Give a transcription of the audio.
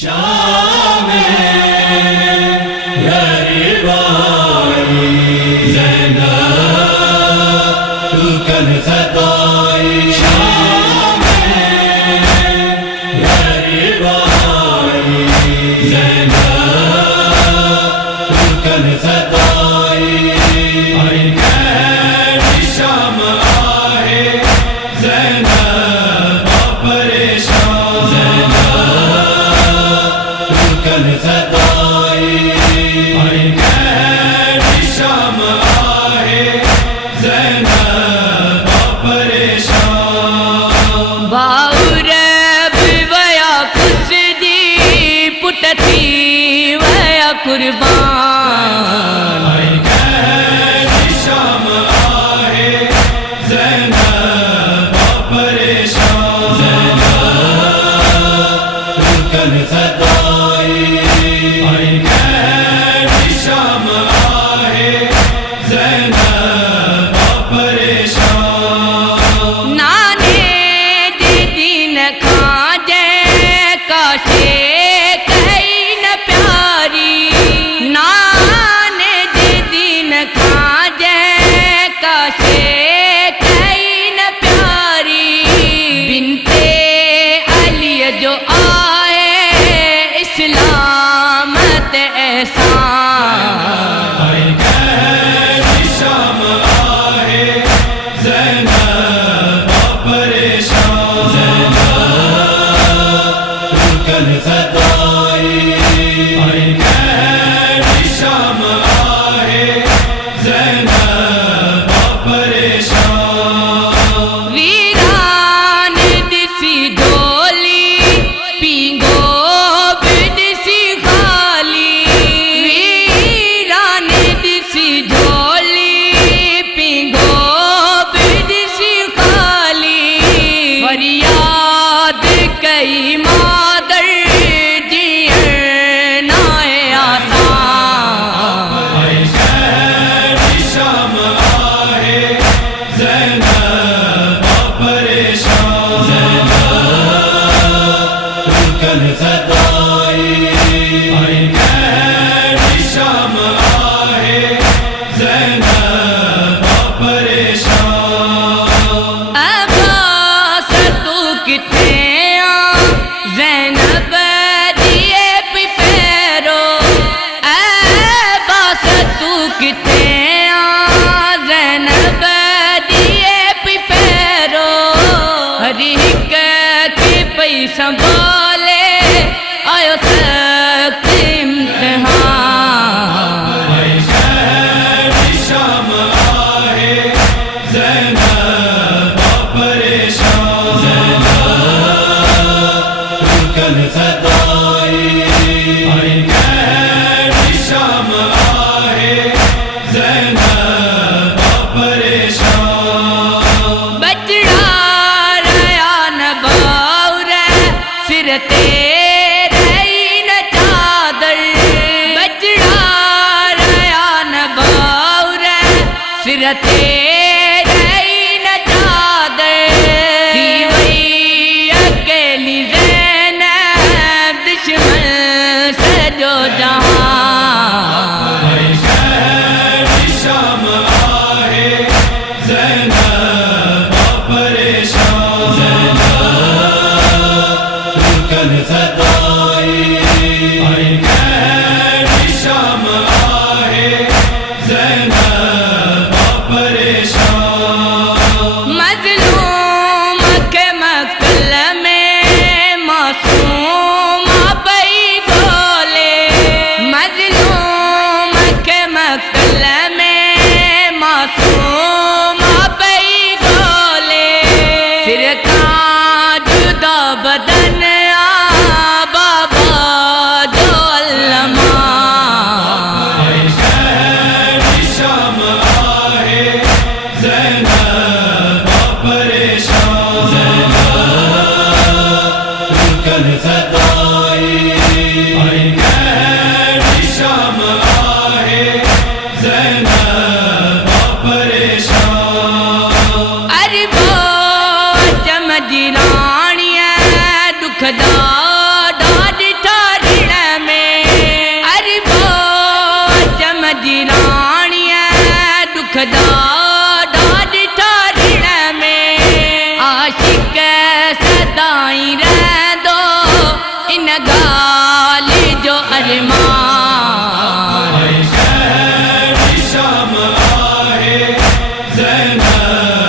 शाम गरीबाई ज़ैनब रुकन सताई। शाम गरीबाई ज़ैनब रुकन सताई। आई कैसी शाम आहे ज़ैनब परेशान रुकन सताई। आई कैसी शाम आहे ज़ैनब परेशान। बाउर वया कुसदी पुटती वया कुर्बान। आई कैसी शाम आहे ज़ैनब परेशान रुकन सताई। आई कैसी शाम आहे ज़ैनब परेशान। नाने दीदी न खाजे काशे कही न प्यारी। नाने दीदी न खाजे काशे कही न प्यारी। बिनते अली जो आए इस्लामत एहसान। आई कैसी शाम आहे ज़ैनब परेशान रुकन सताई। आई कैसी शाम आहे ज़ैनब परेशान। वीरान दिसी डोली पींगो बिदसी खाली। वीरान दिसी डोली पींगो बिदसी खाली। फरियाद कई मादर जियन नाए आसान। आई कैसी शाम आहे ज़ैनब परेशान रुकन सताई। आई कैसी शाम आहे ज़ैनब परेशान। अब्बास तू किथे आ ज़ैनब दिए पिपैरो। अब्बास तू किथे आ ज़ैनब दिए पिपैरो। हर एक की पई संभाले आयो सख्त इम्तिहान। आई कैसी शाम आहे ज़ैनब परेशान रुकन सताई। आई कैसी शाम आहे ज़ैनब परेशान। बचड़ा रया न बाउर सिर ते रही न चादर। बचड़ा रया न बाउर सिर ते रही न चादर। थी वई अकेली ज़ैनब दुश्मन सजो जहान। आई कैसी शाम आहे ज़ैनब परेशान रुकन सताई। आई कैसी शाम आहे ज़ैनब परेशान। मज़लूम के मकल में मासूम पई गोले। मज़लूम के मकल में मासूम पई गोले। फिर का जुदा बदन आ बाबा जो अल्लमा। आई कैसी शाम आहे ज़ैनब परेशान रुकन सताई। आई कैसी शाम आहे ज़ैनब परेशान। अरबो चमजराणिया दुखदा डाड ठार में